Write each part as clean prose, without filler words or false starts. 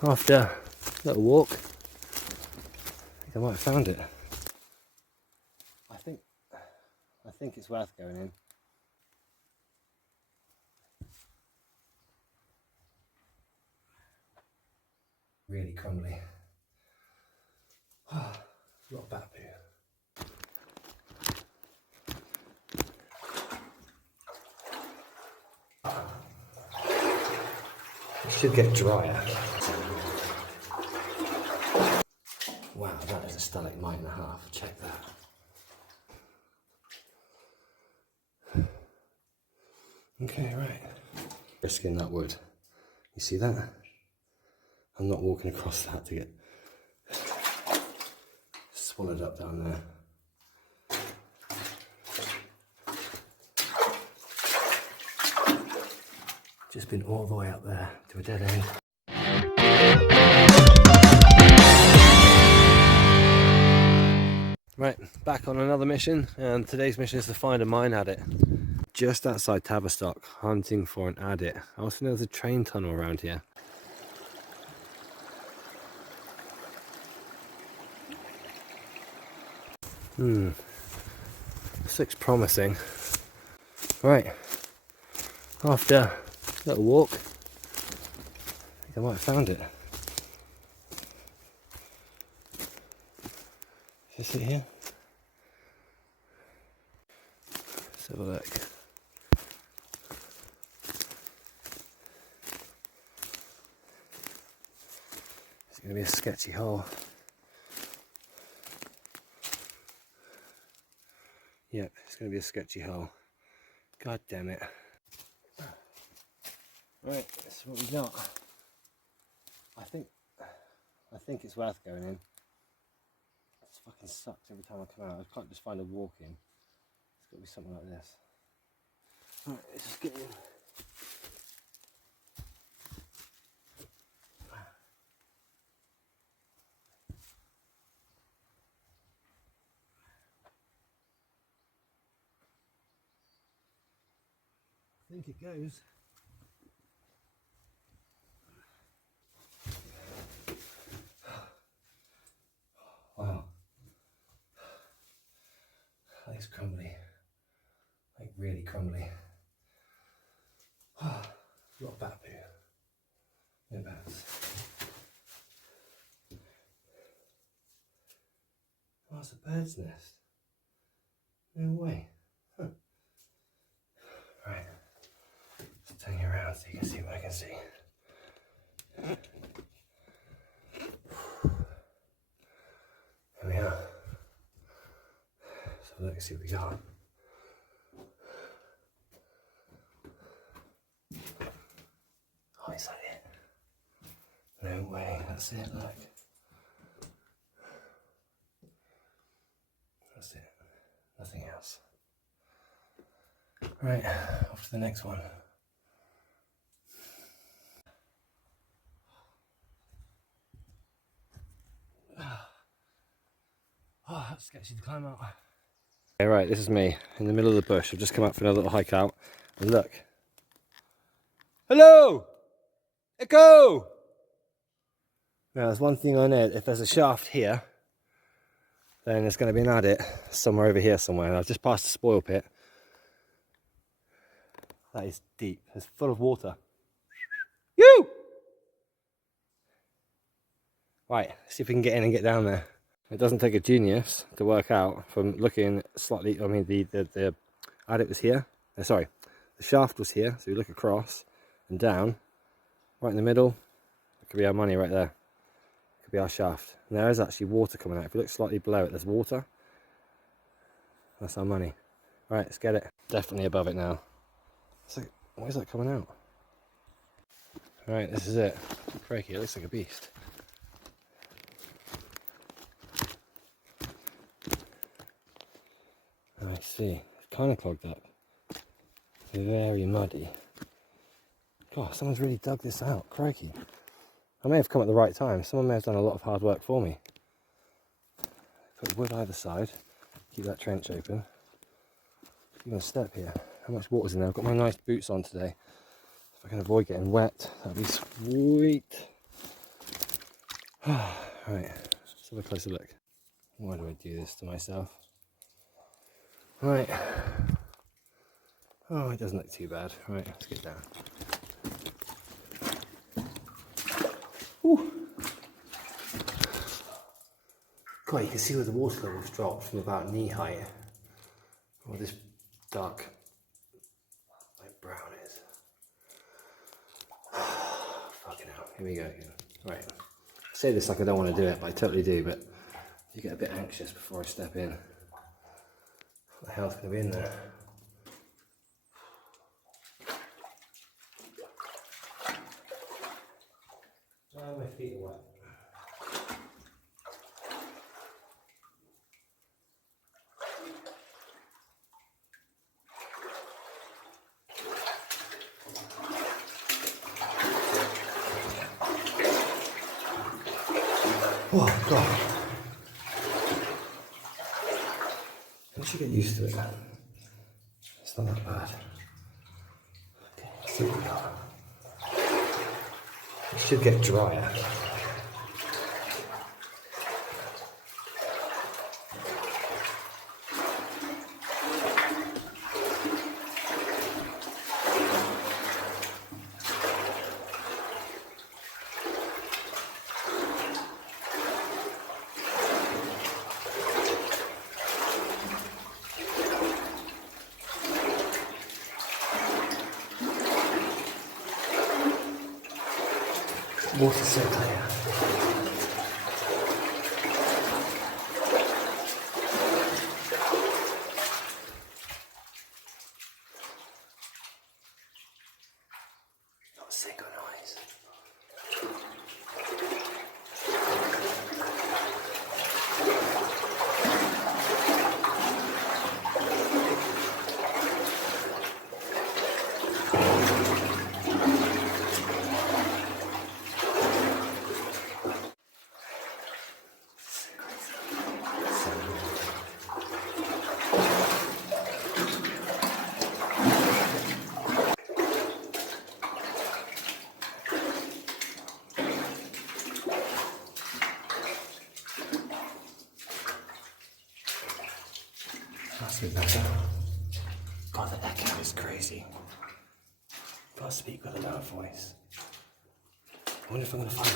After a little walk, I think I might have found it. I think it's worth going in. Really crumbly. A lot of bat poo. It should get drier. Wow, that is a stalagmite and a half. Check that. Okay, right. Risking that wood. You see that? I'm not walking across that to get swallowed up down there. Just been all the way up there to a dead end. Right, back on another mission, and today's mission is to find a mine adit. Just outside Tavistock, hunting for an adit. I also know there's a train tunnel around here. This looks promising. Right, after a little walk, I think I might have found it. Is it here? Let's have a look. It's going to be a sketchy hole. Yep, it's going to be a sketchy hole. God damn it. Right, that's what we got. I think it's worth going in. It fucking sucks every time I come out. I can't just find a walk in. It's got to be something like this. Right, let's just get in. I think it goes. Wow. That is crumbly. Like really crumbly. A lot of bat poo. No bats. Oh, it's a bird's nest. No way. Huh. Right. Let's turn you around so you can see what I can see. There we are. So let's see what we got. Oh, is that it? No way, that's it, look. That's it. Nothing else. Right, off to the next one. Oh, that's sketchy to climb out. Okay, right, this is me in the middle of the bush. I've just come up for another little hike out. And look. Hello! Echo! Now, there's one thing I know. If there's a shaft here, then there's going to be an adit somewhere over here somewhere. And I've just passed the spoil pit. That is deep. It's full of water. You! Right, let's see if we can get in and get down there. It doesn't take a genius to work out from looking slightly. I mean, the adit was here. Sorry, the shaft was here. So we look across and down, right in the middle. It could be our money right there. It could be our shaft. And there is actually water coming out. If you look slightly below it, there's water. That's our money. Right, let's get it. Definitely above it now. So, why is that coming out? Right, this is it. Crikey, it looks like a beast. I see. It's kind of clogged up. Very muddy. God, someone's really dug this out. Crikey. I may have come at the right time. Someone may have done a lot of hard work for me. Put wood either side. Keep that trench open. Even a step here. How much water's in there? I've got my nice boots on today. If I can avoid getting wet, that'd be sweet. Right, let's have a closer look. Why do I do this to myself? Right. Oh, it doesn't look too bad. Right, let's get down. Ooh. God, you can see where the water levels dropped from about knee height. Or this dark, like brown is. Fucking hell, here we go again. Right, I say this like I don't want to do it, but I totally do, but you get a bit anxious before I step in. What the hell's going to be in there? Oh, my feet are wet. Oh, God. Once you get used to it, it's not that bad. Okay, so we go. It should get drier. Water's so clear. Not synchronized. Must be better. God, the echo is crazy. Gotta speak with a loud voice. I wonder if I'm gonna find it.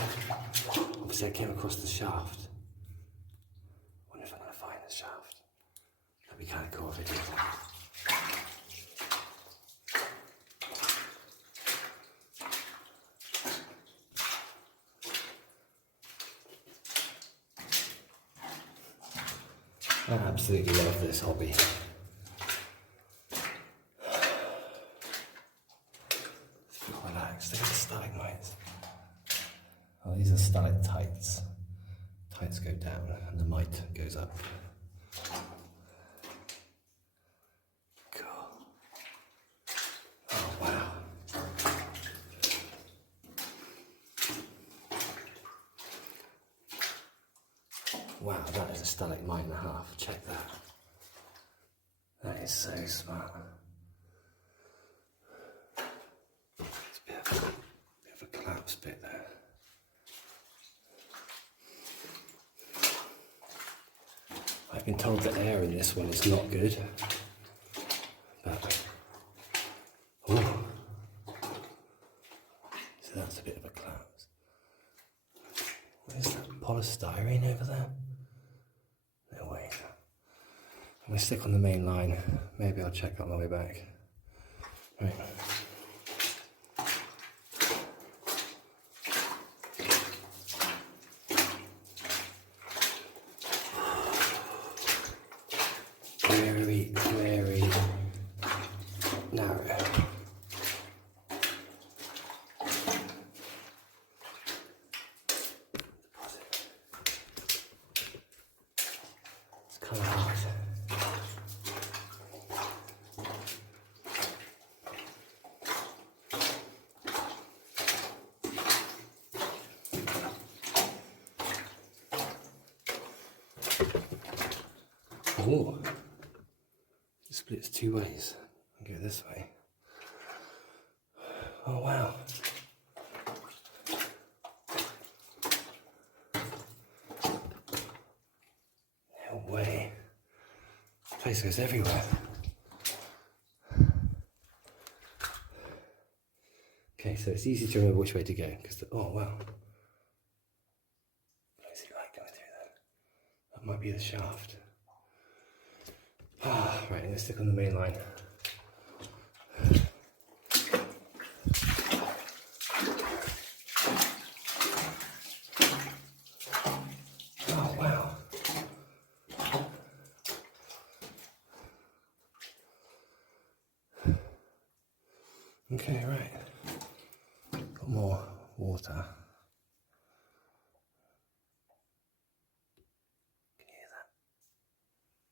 Obviously, I came across the shaft. I wonder if I'm gonna find the shaft. That'd be kind of cool if I did. I absolutely love this hobby. Feel relaxed. Look at the stalagmites. Oh, these are stalactites. Tights go down and the mite goes up. Cool. Oh, wow. Wow, that is a stalagmite and a half. Check that. That is so smart. It's a bit of a collapse bit there. I've been told the air in this one is not good. But, oh. So that's a bit of a collapse. What is that? Polystyrene over there? No way. I'm going to stick on the main line. Maybe I'll check on my way back. Right. Very, very narrow. It's kind of hard. Oh, it splits two ways. I'll go this way. Oh wow. place goes everywhere. Okay, so it's easy to remember which way to go because oh wow, I see light going through there. That might be the shaft. Right, let's stick on the main line. Oh wow. Okay, right. Got more water. Can you hear that?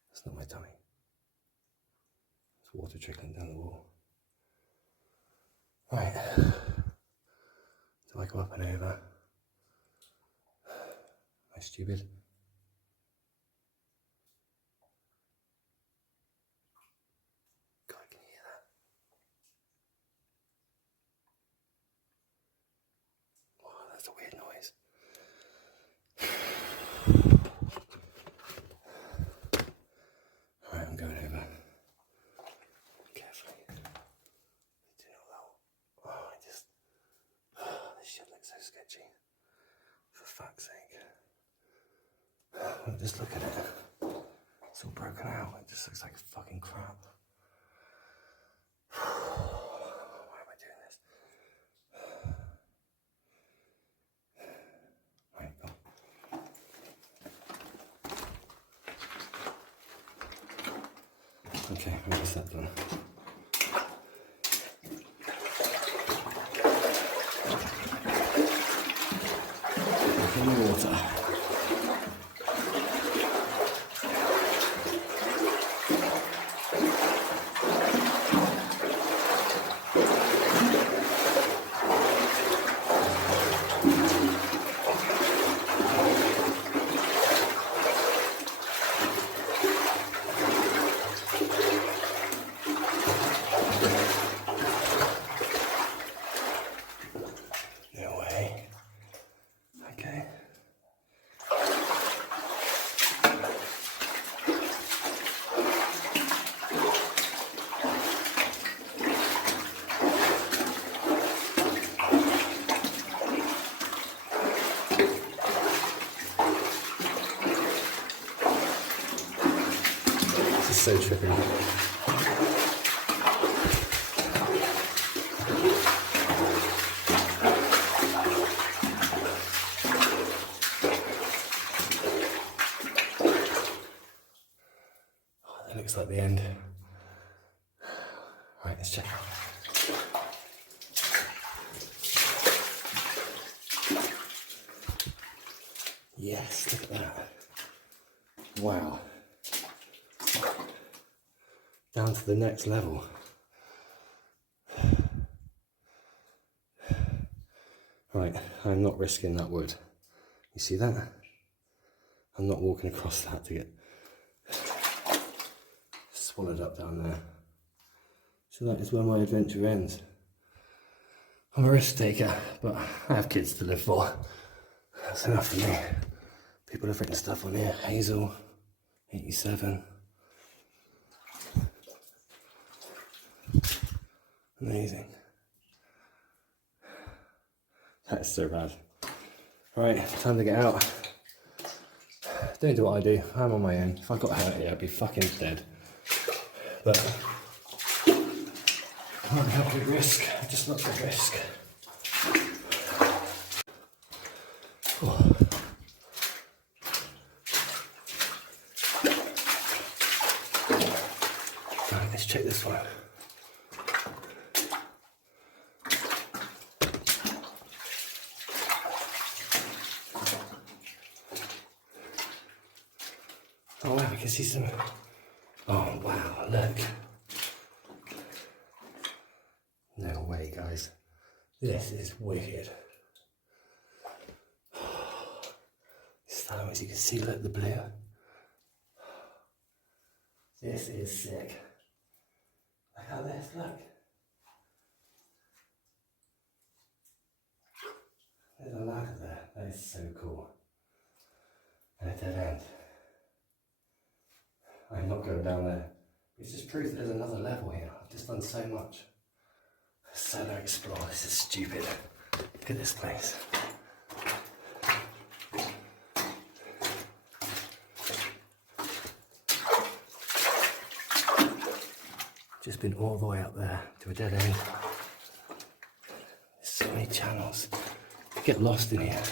That's not my tummy. It's water trickling down the wall. Right. Do I go up and over? Am I stupid? God, can you hear that? Oh, that's a weird noise. Alright, I'm going over. Carefully. Do you know that? Oh, this shit looks so sketchy. For fuck's sake. Just look at it. It's all broken out. It just looks like fucking crap. Why am I doing this? Right, go. Okay, what's that done? In the water. No way. Okay. This is so trippy. That looks like the end. Right, let's check out. Yes, look at that. Wow. Down to the next level. Right, I'm not risking that wood. You see that? I'm not walking across that to get swallowed up down there. So that is where my adventure ends. I'm a risk taker, but I have kids to live for. That's enough for me. People have written stuff on here. Hazel, 87. Amazing. That is so bad. Right, time to get out. Don't do what I do. I'm on my own. If I got hurt here, I'd be fucking dead. But I might have a risk. I just not the risk. Oh. Right, let's check this one. Oh wow, we can see some. Oh wow, look. No way, guys. This is wicked. Stars, you can see, look, the blue. This is sick. Look at this, look. There's a ladder there. That is so cool. And a dead end. I'm not going down there. It's just proof that there's another level here. I've just done so much. Solo explore, this is stupid. Look at this place. Just been all the way up there to a dead end. There's so many channels. You get lost in here.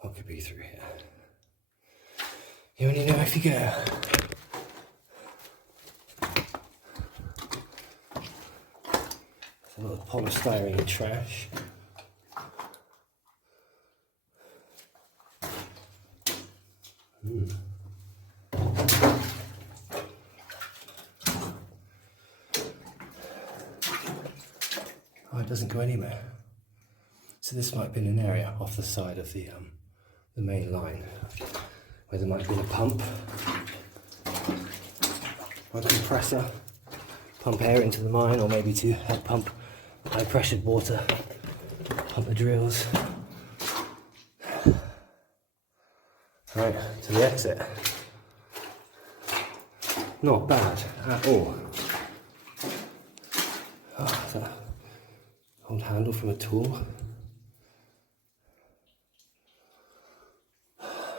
What could be through here? You only know if you go. There's a lot of polystyrene trash. Oh, it doesn't go anywhere. So this might have been an area off the side of the main line where there might have been a pump or a compressor, pump air into the mine, or maybe to help pump high pressured water, pump the drills. Right, to the exit. Not bad at all. Oh, that old handle from a tool.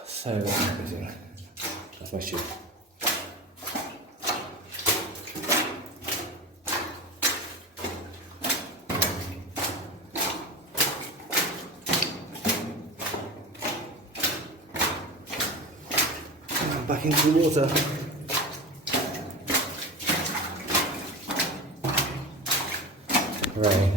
So confusing. That's my shoe. Back into the water. Right.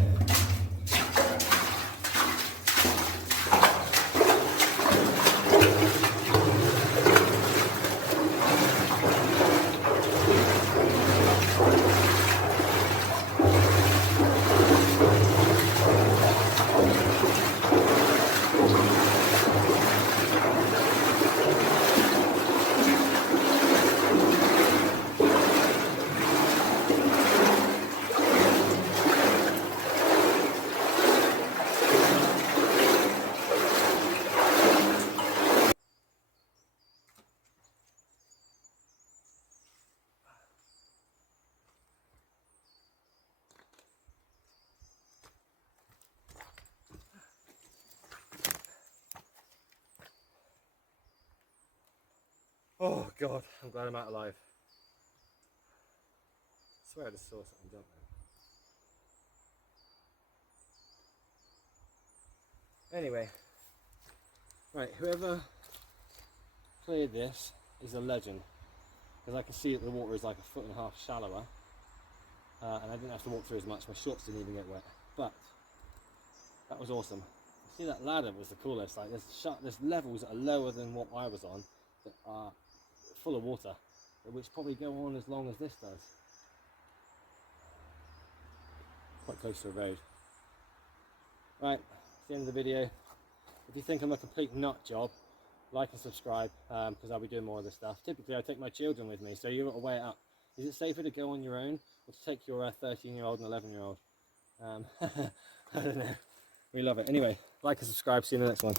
Oh God, I'm glad I'm out alive. I swear I just saw something jump there. Anyway, right, whoever cleared this is a legend, because I can see that the water is like 1.5 feet shallower, and I didn't have to walk through as much. My shorts didn't even get wet, but that was awesome. See, that ladder was the coolest. Like there's levels that are lower than what I was on that are full of water, which probably go on as long as this does. Quite close to a road. Right, that's the end of the video. If you think I'm a complete nut job, like and subscribe, because I'll be doing more of this stuff. Typically I take my children with me, so you've got to weigh it up. Is it safer to go on your own, or to take your 13-year-old and 11-year-old? I don't know. We love it. Anyway, like and subscribe. See you in the next one.